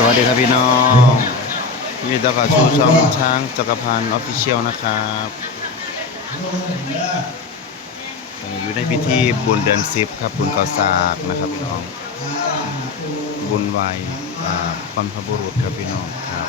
สวัสดีครับพี่น้องมีตะกาชูช่องช้างจักรพันธ์ออฟฟิเชียลนะครับอยู่ในพิธีบุญเดือนสิบครับบุญเก่าสากนะครับพี่น้องบุญวัยอ่าบรรพบุรุษครับพี่น้องครับ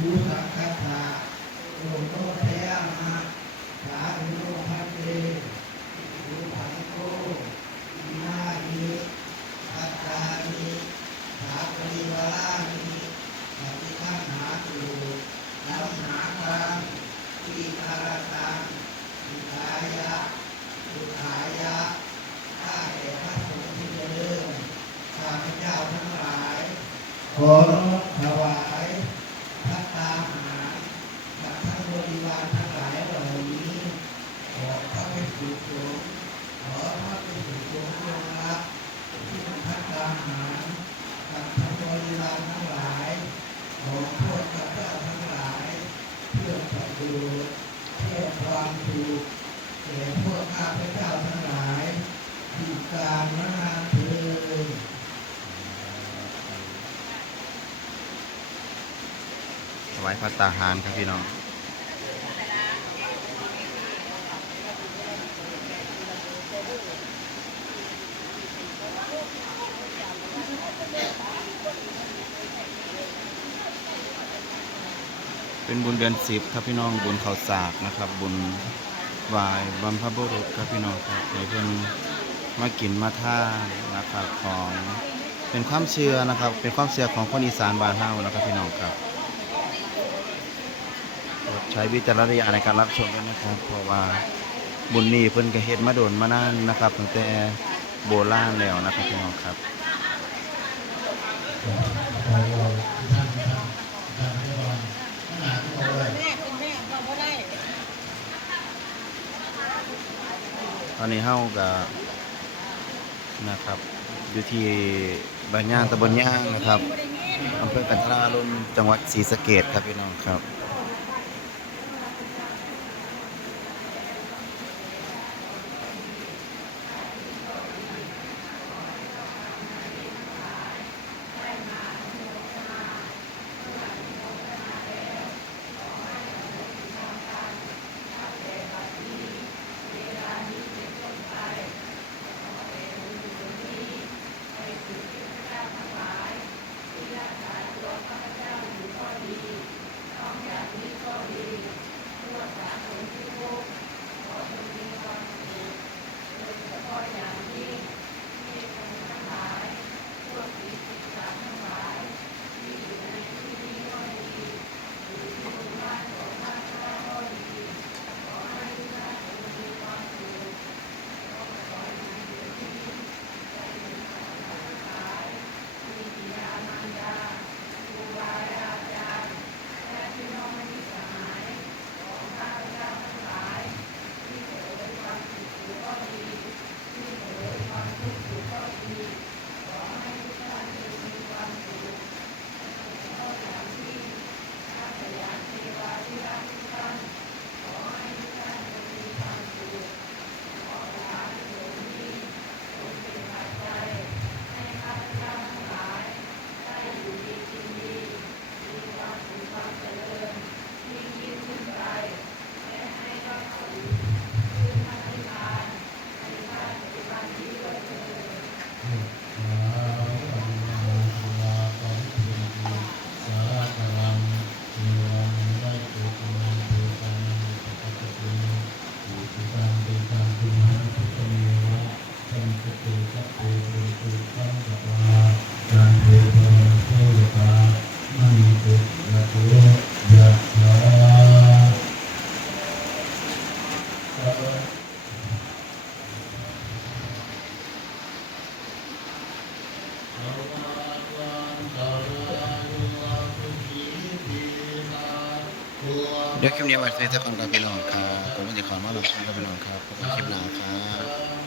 ภูสังฆทาโลโตเทมาสาธุโลภันเตภูผังโกอิมานิอัตตานิสาปริวารานิปฏิฆาหาตุลัมหาคังทีคารตังสุขายะสุขายะข้าแต่พระสงฆ์ที่เจริญข้าพเจ้าทั้งหลาย ขอน้อมถวายพัตตาหารกับทั้งบริวารทั้งหลายเหล่านี้ขอพระภิกษุสงฆ์ขอพระภิกษุสงฆ์จรับที่พัตตาหารกับทั้งบริวารทั้งหลายของพวกข้าพเจ้าทั้งหลาย เพื่อประโยชน์เพื่อความสุขแก่พวกข้าพเจ้าทั้งหลายที่การนานเทิน ถวายพระตาหารครับพี่น้องเป็นบุญเดือนสิบครับพี่น้องบุญเขาสากนะครับ บุญวายบรรพบุรุษครับพี่น้องครับในเพิ่นมากินมาท่านะครับของเป็นความเชื่อนะครับ เป็นความเชื่อของคนอีสานบ้านเฮานะครับพี่น้องครับ ใช้วิจารณญาณในการรับชมด้วยนะครับ เพราะว่าบุญนี้เพิ่นก็เฮ็ดมาโดนมานานนะครับตั้งแต่โบราณแล้วนะครับพี่น้องครับตอนนี้เฮาก็นะครับอยู่ที่บ้านย่างตำบลย่างนะครับอำเภอกันทรารมจังหวัดศรีสะเกษครับพี่น้องครับ เดี๋ยวคลิปนี้ไว้ที่ท่านคนกับพี่น้องครับผมวันนี้ขอมาหลับชมกับพี่น้องครับขอบคุณคลิปหน้าครับ